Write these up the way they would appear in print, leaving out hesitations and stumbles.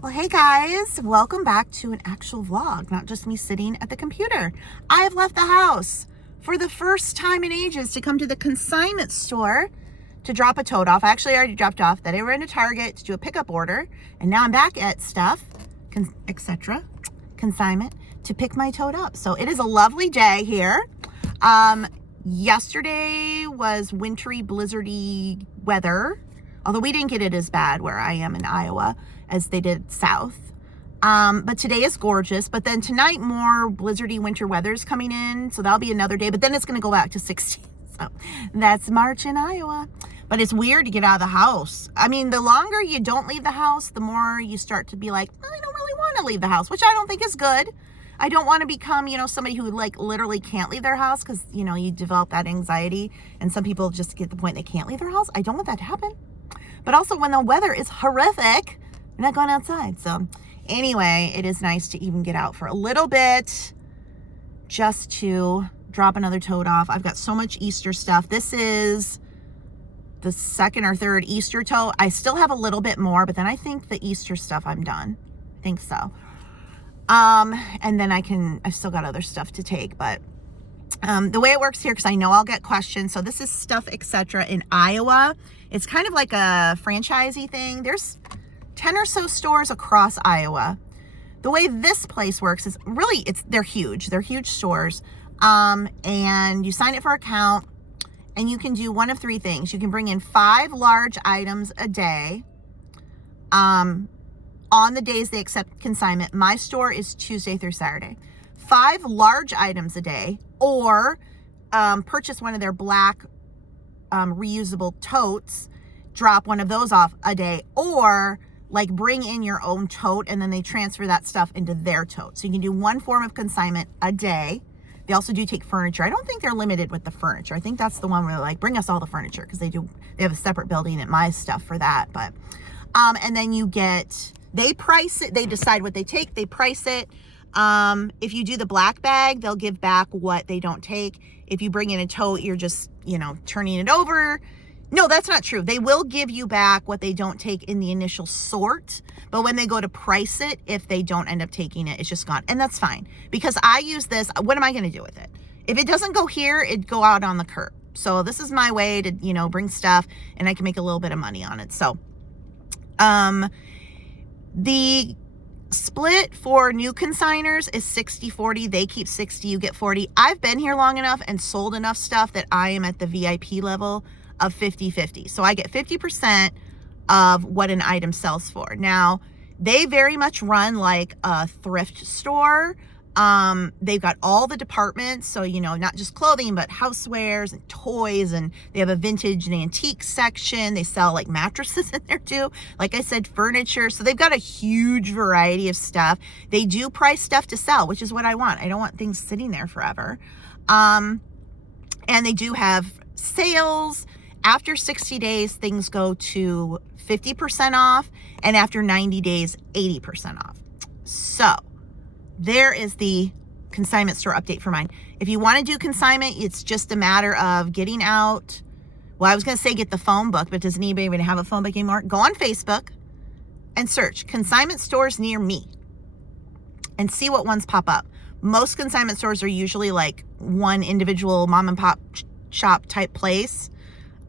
Well, hey guys, welcome back to an actual vlog, not just me sitting at the computer. I have left the house for the first time in ages to come to the consignment store to drop a tote off. I actually already dropped off. Then I ran to Target to do a pickup order, and now I'm back at stuff, etc. Consignment to pick my tote up. So it is a lovely day here. Yesterday was wintry, blizzardy weather, although we didn't get it as bad where I am in Iowa as they did south. But today is gorgeous. But then tonight, more blizzardy winter weather is coming in. So that'll be another day. But then it's going to go back to 60. So that's March in Iowa. But it's weird to get out of the house. I mean, the longer you don't leave the house, the more you start to be like, I don't really want to leave the house, which I don't think is good. I don't want to become, somebody who like literally can't leave their house because, you develop that anxiety. And some people just get to the point they can't leave their house. I don't want that to happen. But also when the weather is horrific, I'm not going outside. So anyway, it is nice to even get out for a little bit just to drop another tote off. I've got so much Easter stuff. This is the second or third Easter tote. I still have a little bit more, but then I think the Easter stuff I'm done. I think so. And then I've still got other stuff to take, but the way it works here, because I know I'll get questions. So this is stuff, etc. in Iowa. It's kind of like a franchisey thing. There's 10 or so stores across Iowa. The way this place works is really, they're huge. They're huge stores. And you sign it for account and you can do one of three things. You can bring in 5 large items a day. On the days they accept consignment. My store is Tuesday through Saturday. 5 large items a day, or purchase one of their black reusable totes, drop one of those off a day, or like bring in your own tote and then they transfer that stuff into their tote. So you can do one form of consignment a day. They also do take furniture. I don't think they're limited with the furniture. I think that's the one where they're like, bring us all the furniture, because they have a separate building at my stuff for that. But and then they price it, they decide what they take, they price it. If you do the black bag, they'll give back what they don't take. If you bring in a tote, you're just, turning it over. No, that's not true. They will give you back what they don't take in the initial sort, but when they go to price it, if they don't end up taking it, it's just gone. And that's fine, because I use this. What am I going to do with it? If it doesn't go here, it'd go out on the curb. So this is my way to, bring stuff, and I can make a little bit of money on it. So, the split for new consigners is 60-40. They keep 60, you get 40. I've been here long enough and sold enough stuff that I am at the VIP level of 50-50. So I get 50% of what an item sells for. Now, they very much run like a thrift store. They've got all the departments, so not just clothing, but housewares and toys, and they have a vintage and antique section. They sell like mattresses in there too, like I said, furniture. So they've got a huge variety of stuff. They do price stuff to sell, which is what I want. I don't want things sitting there forever. And they do have sales. After 60 days, things go to 50% off, and after 90 days, 80% off. So there is the consignment store update for mine. If you want to do consignment, it's just a matter of getting out. Well, I was going to say get the phone book, but does anybody even have a phone book anymore? Go on Facebook and search consignment stores near me and see what ones pop up. Most consignment stores are usually like one individual mom and pop shop type place.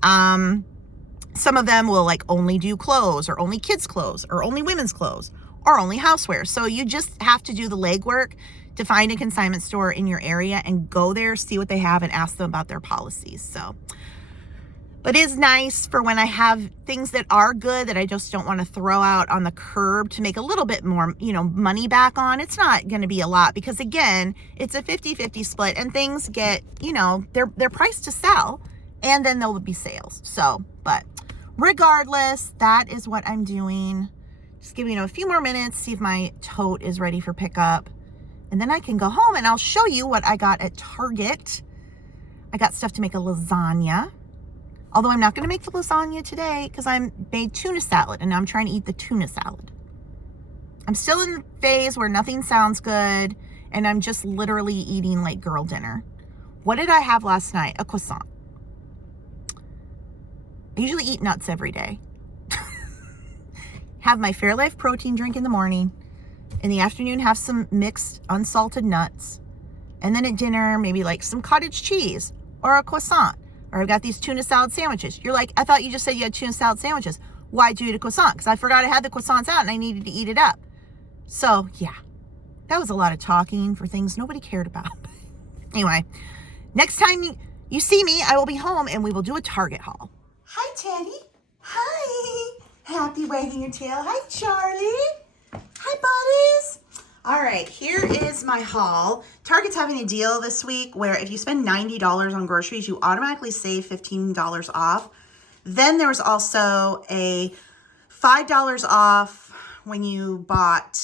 Some of them will like only do clothes, or only kids clothes, or only women's clothes, or only housewares. So you just have to do the legwork to find a consignment store in your area and go there, see what they have, and ask them about their policies. So, but it is nice for when I have things that are good that I just don't want to throw out on the curb to make a little bit more, money back on. It's not going to be a lot, because again, it's a 50-50 split, and things get, they're priced to sell, and then there will be sales. So, but regardless, that is what I'm doing. Just giving a few more minutes, see if my tote is ready for pickup. And then I can go home and I'll show you what I got at Target. I got stuff to make a lasagna. Although I'm not going to make the lasagna today because I made tuna salad, and now I'm trying to eat the tuna salad. I'm still in the phase where nothing sounds good, and I'm just literally eating like girl dinner. What did I have last night? A croissant. I usually eat nuts every day. have my Fairlife protein drink in the morning. In the afternoon, have some mixed unsalted nuts. And then at dinner, maybe like some cottage cheese or a croissant. Or I've got these tuna salad sandwiches. You're like, I thought you just said you had tuna salad sandwiches. Why'd you eat a croissant? Because I forgot I had the croissants out and I needed to eat it up. So, yeah. That was a lot of talking for things nobody cared about. Anyway, next time you see me, I will be home and we will do a Target haul. Hi, Teddy. Hi. Happy wagging your tail. Hi, Charlie. Hi, buddies. All right, here is my haul. Target's having a deal this week where if you spend $90 on groceries, you automatically save $15 off. Then there's also a $5 off when you bought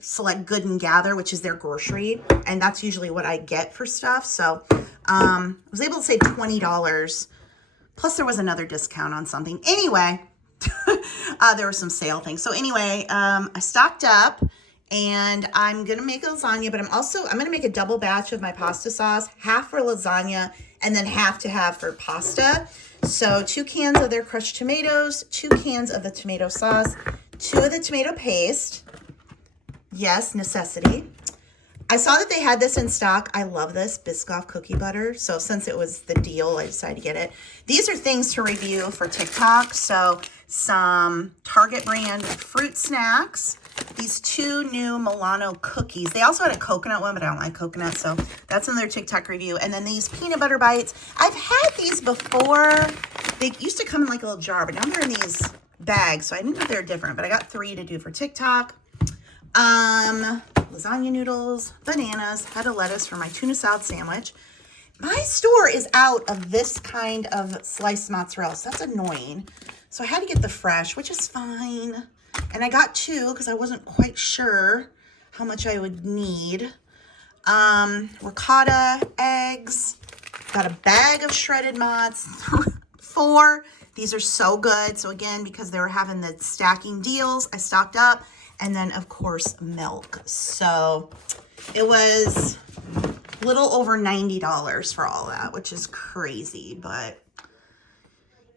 select Good and Gather, which is their grocery. And that's usually what I get for stuff. So I was able to save $20. Plus there was another discount on something. Anyway, there were some sale things. So anyway, I stocked up and I'm going to make a lasagna, but I'm going to make a double batch of my pasta sauce, half for lasagna and then half to have for pasta. So 2 cans of their crushed tomatoes, 2 cans of the tomato sauce, 2 of the tomato paste. Yes, necessity. I saw that they had this in stock. I love this Biscoff cookie butter. So since it was the deal, I decided to get it. These are things to review for TikTok. So some Target brand fruit snacks. These 2 new Milano cookies. They also had a coconut one, but I don't like coconut. So that's in their TikTok review. And then these peanut butter bites. I've had these before. They used to come in like a little jar, but now they're in these bags. So I didn't know they were different, but I got 3 to do for TikTok. Lasagna noodles, bananas, head of lettuce for my tuna salad sandwich. My store is out of this kind of sliced mozzarella, so that's annoying. So I had to get the fresh, which is fine. And I got 2 because I wasn't quite sure how much I would need. Ricotta, eggs, got a bag of shredded mozz, 4. These are so good. So again, because they were having the stacking deals, I stocked up. And then, of course, milk. So it was a little over $90 for all that, which is crazy. But,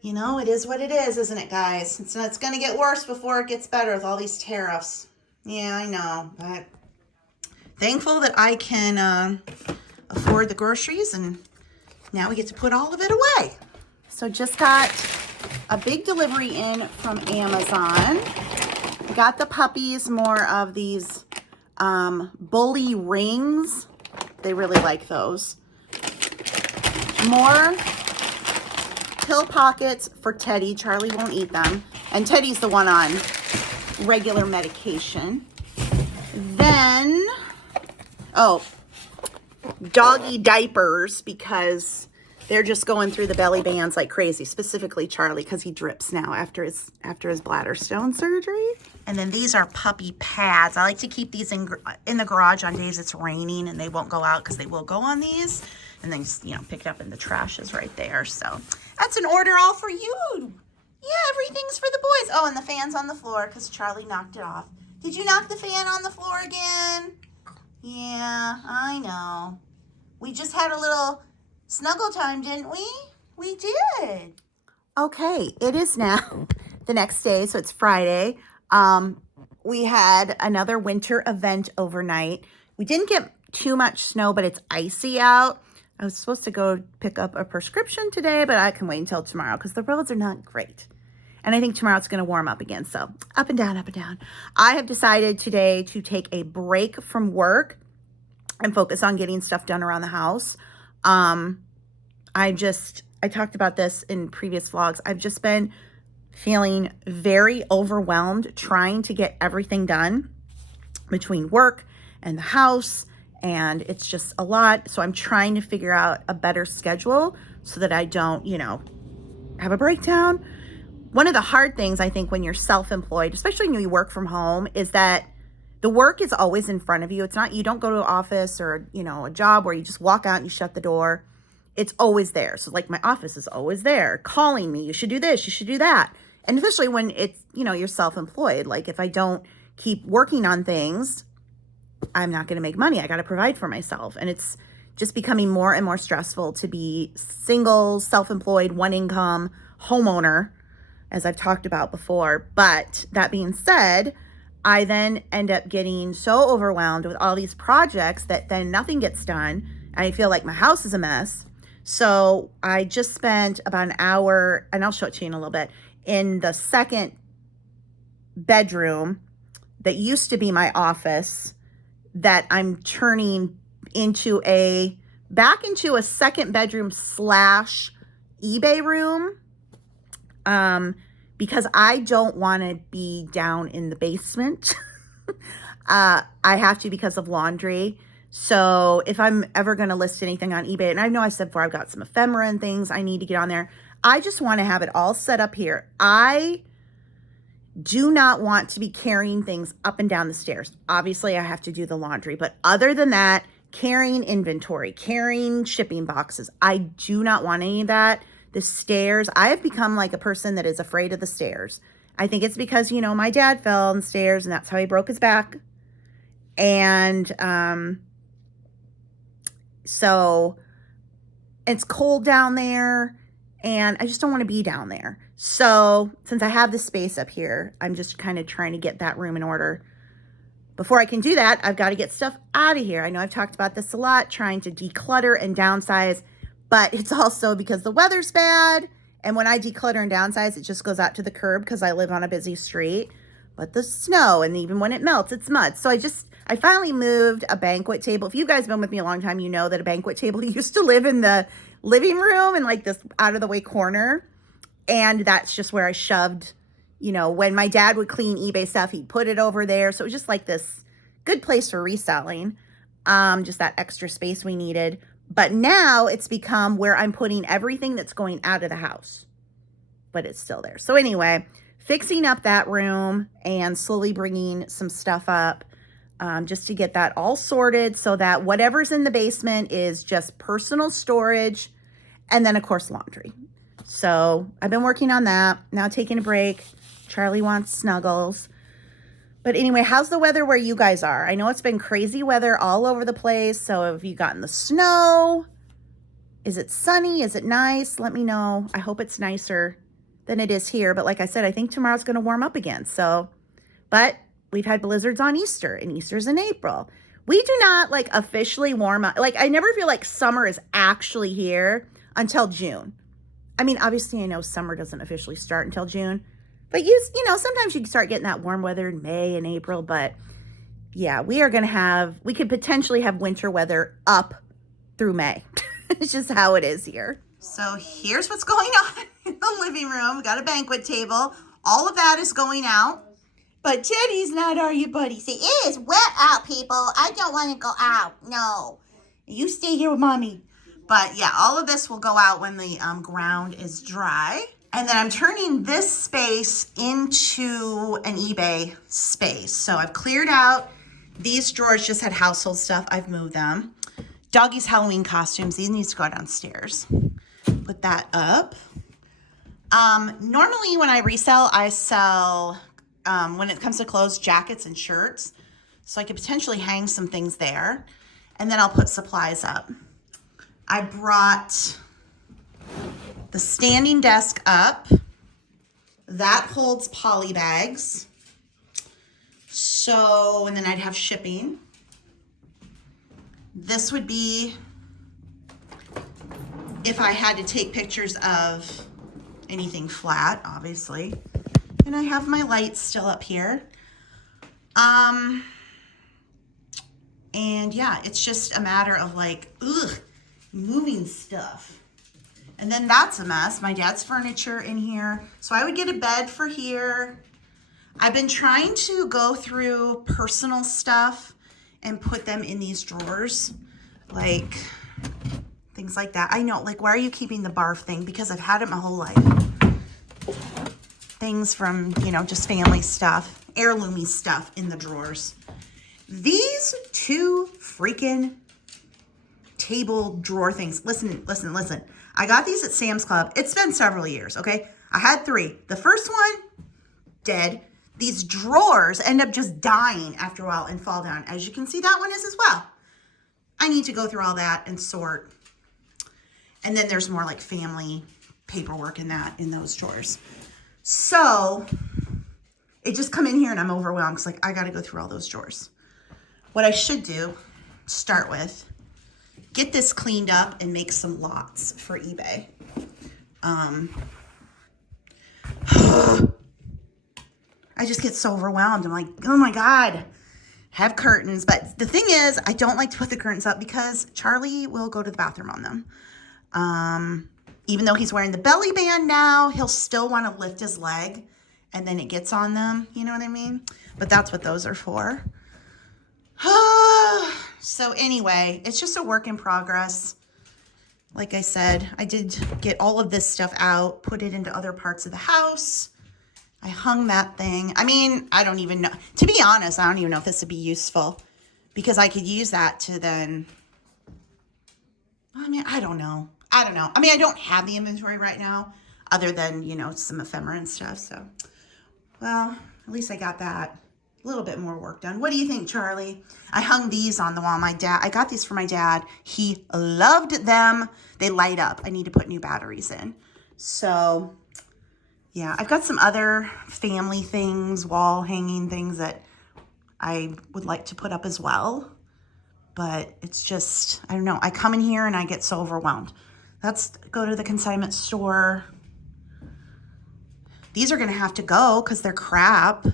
you know, it is what it is, isn't it, guys? It's going to get worse before it gets better with all these tariffs. Yeah, I know. But thankful that I can afford the groceries. And now we get to put all of it away. So just got a big delivery in from Amazon. Got the puppies more of these bully rings. They really like those. More pill pockets for Teddy. Charlie won't eat them. And Teddy's the one on regular medication. Then, doggy diapers because they're just going through the belly bands like crazy, specifically Charlie because he drips now after his bladder stone surgery. And then these are puppy pads. I like to keep these in the garage on days it's raining and they won't go out because they will go on these. And then, pick it up in the trash is right there. So that's an order all for you. Yeah, everything's for the boys. Oh, and the fan's on the floor because Charlie knocked it off. Did you knock the fan on the floor again? Yeah, I know. We just had a little snuggle time, didn't we? We did. Okay, it is now the next day, so it's Friday. We had another winter event overnight. We didn't get too much snow, but it's icy out. I was supposed to go pick up a prescription today, but I can wait until tomorrow because the roads are not great. And I think tomorrow it's going to warm up again. So up and down, up and down. I have decided today to take a break from work and focus on getting stuff done around the house. I talked about this in previous vlogs. I've just been feeling very overwhelmed trying to get everything done between work and the house, and it's just a lot. So I'm trying to figure out a better schedule so that I don't, have a breakdown. One of the hard things I think when you're self-employed, especially when you work from home, is that the work is always in front of you. It's not, you don't go to an office or, a job where you just walk out and you shut the door. It's always there. So like my office is always there calling me. You should do this. You should do that. And especially when it's, you're self-employed. Like if I don't keep working on things, I'm not going to make money. I got to provide for myself. And it's just becoming more and more stressful to be single, self-employed, one income homeowner. as I've talked about before. But that being said, I then end up getting so overwhelmed with all these projects that then nothing gets done. I feel like my house is a mess. So I just spent about an hour, and I'll show it to you in a little bit, in the second bedroom that used to be my office that I'm turning back into a second bedroom / eBay room. Because I don't want to be down in the basement. I have to because of laundry. So if I'm ever going to list anything on eBay, and I know I said before, I've got some ephemera and things I need to get on there. I just want to have it all set up here. I do not want to be carrying things up and down the stairs. Obviously, I have to do the laundry. But other than that, carrying inventory, carrying shipping boxes, I do not want any of that. The stairs, I have become like a person that is afraid of the stairs. I think it's because, you know, my dad fell on the stairs and that's how he broke his back. And so it's cold down there and I just don't want to be down there. So since I have this space up here, I'm just kind of trying to get that room in order. Before I can do that, I've got to get stuff out of here. I know I've talked about this a lot, trying to declutter and downsize. But it's also because the weather's bad. And when I declutter and downsize, it just goes out to the curb because I live on a busy street. But the snow, and even when it melts, it's mud. So I finally moved a banquet table. If you guys have been with me a long time, you know that a banquet table used to live in the living room in like this out of the way corner. And that's just where I shoved, you know, when my dad would clean eBay stuff, he'd put it over there. So it was just like this good place for reselling. Just that extra space we needed. But now it's become where I'm putting everything that's going out of the house, but it's still there. So anyway, fixing up that room and slowly bringing some stuff up just to get that all sorted so that whatever's in the basement is just personal storage and then, of course, laundry. So I've been working on that. Now taking a break. Charlie wants snuggles. But anyway, how's the weather where you guys are? I know it's been crazy weather all over the place. So have you gotten the snow? Is it sunny? Is it nice? Let me know. I hope it's nicer than it is here. But like I said, I think tomorrow's going to warm up again. So, but we've had blizzards on Easter, and Easter's in April. We do not like officially warm up. Like I never feel like summer is actually here until June. I mean, obviously I know summer doesn't officially start until June. But you know, sometimes you can start getting that warm weather in May and April. But yeah, we could potentially have winter weather up through May. It's just how it is here. So here's what's going on in the living room. We got a banquet table. All of that is going out. But Teddy's not our buddy. See, it is wet out, people. I don't want to go out. No. You stay here with Mommy. But yeah, all of this will go out when the ground is dry. And then I'm turning this space into an eBay space. So I've cleared out. These drawers just had household stuff. I've moved them. Doggy's Halloween costumes. These needs to go downstairs. Put that up. Normally when I resell, I sell, when it comes to clothes, jackets and shirts. So I could potentially hang some things there. And then I'll put supplies up. I brought the standing desk up. That holds poly bags. So, and then I'd have shipping. This would be if I had to take pictures of anything flat, obviously. And I have my lights still up here. And yeah, it's just a matter of like, moving stuff. And then that's a mess. My dad's furniture in here. So I would get a bed for here. I've been trying to go through personal stuff and put them in these drawers. Like things like that. I know, like, why are you keeping the barf thing? Because I've had it my whole life. Things from, you know, just family stuff, heirloomy stuff in the drawers. These two freaking table drawer things. Listen. I got these at Sam's Club. It's been several years, okay? I had 3. The first one, dead. These drawers end up just dying after a while and fall down. As you can see, that one is as well. I need to go through all that and sort. And then there's more like family paperwork in those drawers. So it just come in here and I'm overwhelmed. It's like, I got to go through all those drawers. What I should do, start with, get this cleaned up and make some lots for eBay. I just get so overwhelmed. I'm like, oh my God, have curtains. But the thing is, I don't like to put the curtains up because Charlie will go to the bathroom on them. Even though he's wearing the belly band now, he'll still want to lift his leg and then it gets on them. You know what I mean? But that's what those are for. So anyway, it's just a work in progress. Like I said, I did get all of this stuff out, put it into other parts of the house. I hung that thing. I mean, I don't even know. To be honest, I don't even know if this would be useful because I could use that to then, I mean, I don't know. I mean, I don't have the inventory right now other than, you know, some ephemera and stuff. So, well, at least I got that. A little bit more work done. What do you think, Charlie? I hung these on the wall. I got these for my dad. He loved them. They light up. I need to put new batteries in. So, yeah, I've got some other family things, wall hanging things that I would like to put up as well. But it's just, I don't know. I come in here and I get so overwhelmed. Let's go to the consignment store. These are going to have to go because they're crap.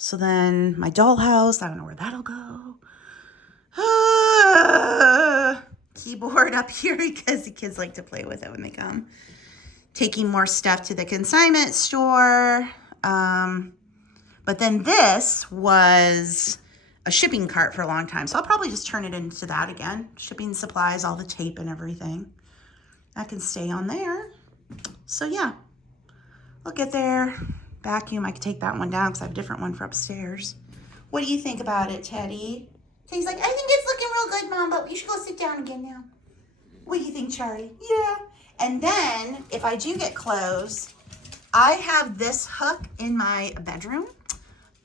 So then my dollhouse, I don't know where that'll go. Keyboard up here because the kids like to play with it when they come. Taking more stuff to the consignment store. But then this was a shipping cart for a long time. So I'll probably just turn it into that again. Shipping supplies, all the tape and everything. That can stay on there. So yeah, I'll get there. Vacuum, I could take that one down because I have a different one for upstairs. What do you think about it, Teddy? Teddy's like, I think it's looking real good, Mom, but you should go sit down again now. What do you think, Charlie? Yeah. And then, if I do get clothes, I have this hook in my bedroom.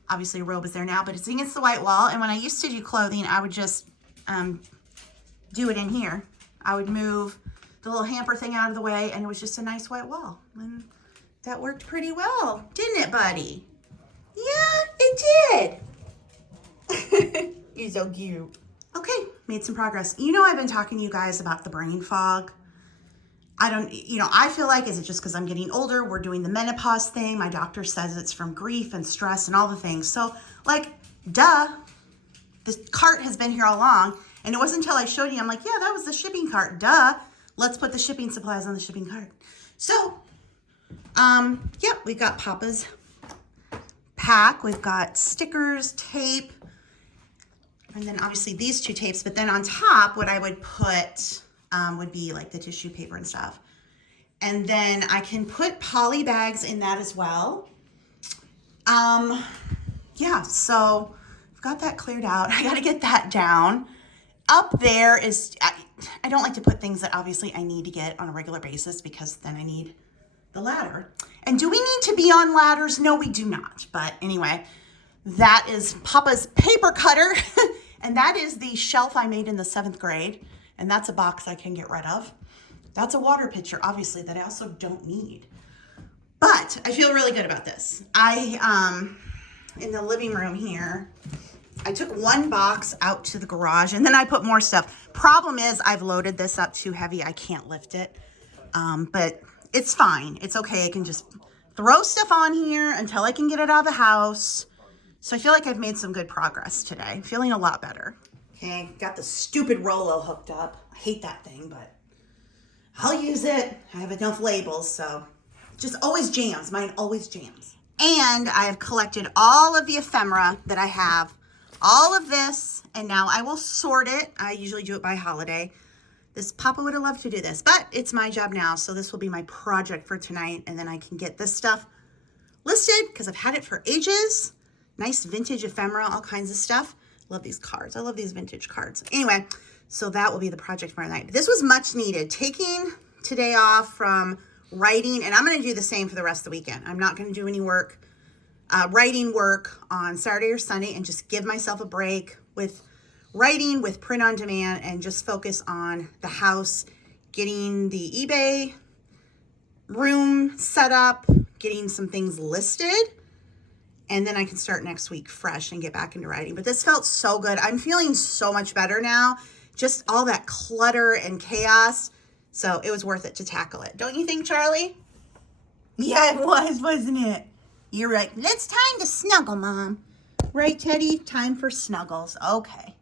Obviously, a robe is there now, but it's against the white wall. And when I used to do clothing, I would just do it in here. I would move the little hamper thing out of the way, and it was just a nice white wall. And that worked pretty well, didn't it, buddy? Yeah, it did. You're so cute. Okay, made some progress. You know, I've been talking to you guys about the brain fog. I feel like, is it just because I'm getting older? We're doing the menopause thing. My doctor says it's from grief and stress and all the things. So, like, duh, this cart has been here all along. And it wasn't until I showed you, I'm like, yeah, that was the shipping cart. Duh. Let's put the shipping supplies on the shipping cart. So, yep, we've got Papa's pack. We've got stickers, tape, and then obviously these two tapes. But then on top, what I would put would be like the tissue paper and stuff. And then I can put poly bags in that as well. Yeah, so I've got that cleared out. I got to get that down. Up there is, I don't like to put things that obviously I need to get on a regular basis because then I need the ladder. And do we need to be on ladders? No, we do not. But anyway, that is Papa's paper cutter. And that is the shelf I made in the 7th grade. And that's a box I can get rid of. That's a water pitcher, obviously, that I also don't need. But I feel really good about this. In the living room here, I took one box out to the garage and then I put more stuff. Problem is I've loaded this up too heavy. I can't lift it. But it's fine. It's okay. I can just throw stuff on here until I can get it out of the house. So I feel like I've made some good progress today. Feeling a lot better. Okay, got the stupid Rolo hooked up. I hate that thing, but I'll use it. I have enough labels, so it just always jams. Mine always jams. And I have collected all of the ephemera that I have. All of this, and now I will sort it. I usually do it by holiday. Papa would have loved to do this, but it's my job now, so this will be my project for tonight, and then I can get this stuff listed because I've had it for ages. Nice vintage ephemera, all kinds of stuff. Love these cards. I love these vintage cards. Anyway, so that will be the project for tonight. This was much needed. Taking today off from writing, and I'm going to do the same for the rest of the weekend. I'm not going to do any work, writing work on Saturday or Sunday, and just give myself a break with writing, with print on demand, and just focus on the house, getting the eBay room set up, getting some things listed. And then I can start next week fresh and get back into writing. But this felt so good. I'm feeling so much better now. Just all that clutter and chaos. So it was worth it to tackle it. Don't you think, Charlie? Yeah, it was, wasn't it? You're right. It's time to snuggle, Mom. Right, Teddy? Time for snuggles. Okay.